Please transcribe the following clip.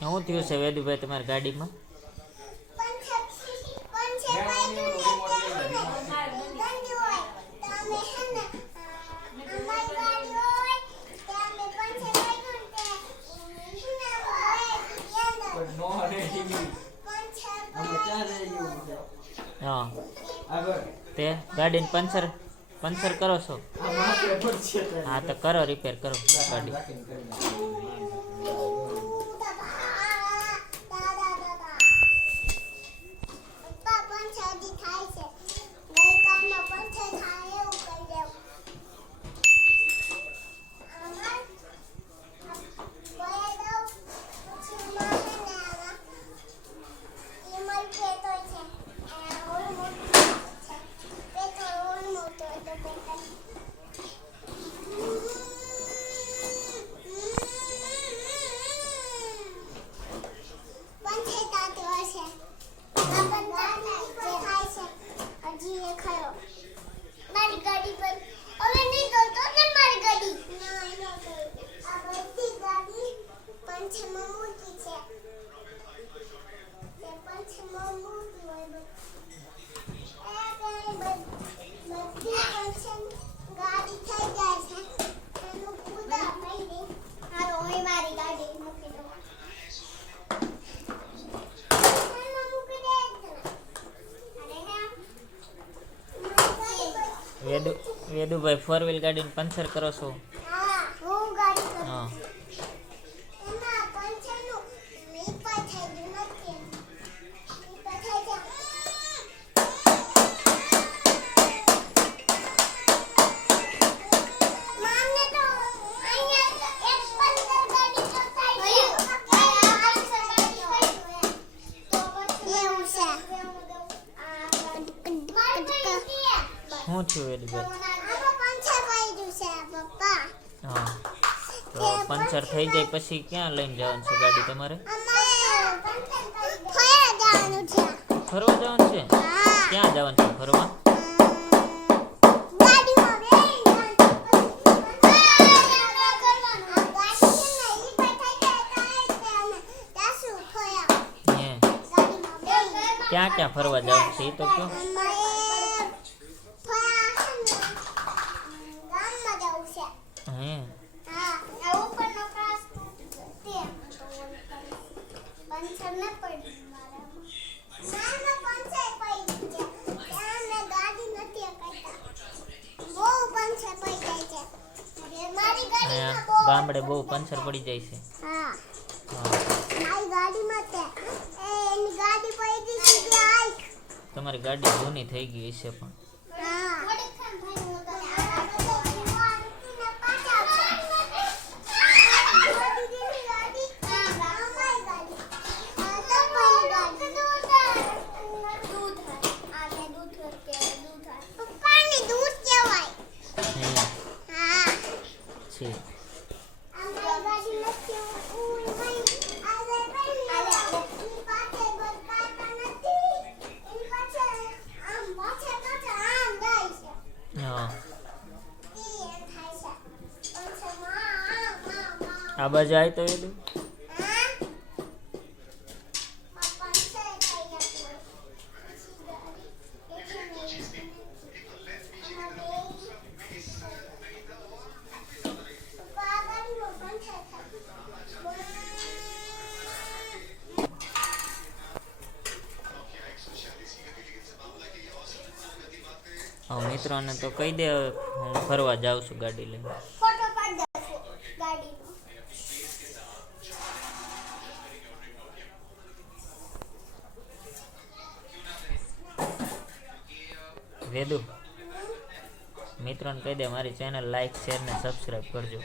શું થયું છે વેદુભાઈ તમારી ગાડીમાં? હા તે ગાડીને પંચર કરો છો? હા તો કરો, રિપેર કરો ગાડી. વેદુભાઈ 4 વ્હીલ ગાડીને પંચર કરો છો? હા શું થયું વેદુભાઈ? હા તો પંચર થઈ જાય પછી ક્યાં લઈને જવાનું છે ગાડી તમારે? ફરવા જવાનું છે? ક્યાં જવાનું છે ફરવા? ક્યાં ક્યાં ફરવા જવાનું છે એ તો કયો? ગામડે બહુ પંચર પડી જાય છે. તમારી ગાડી જૂની થઈ ગઈ છે પણ છે. આ બાજુ આવી તો વેદુ મિત્રોને તો કહી દે હું ફરવા જાઉં છું ગાડી લઈને. વેદુ મિત્રોને કહી દે મારી ચેનલ લાઈક શેર ને સબસ્ક્રાઇબ કરજો.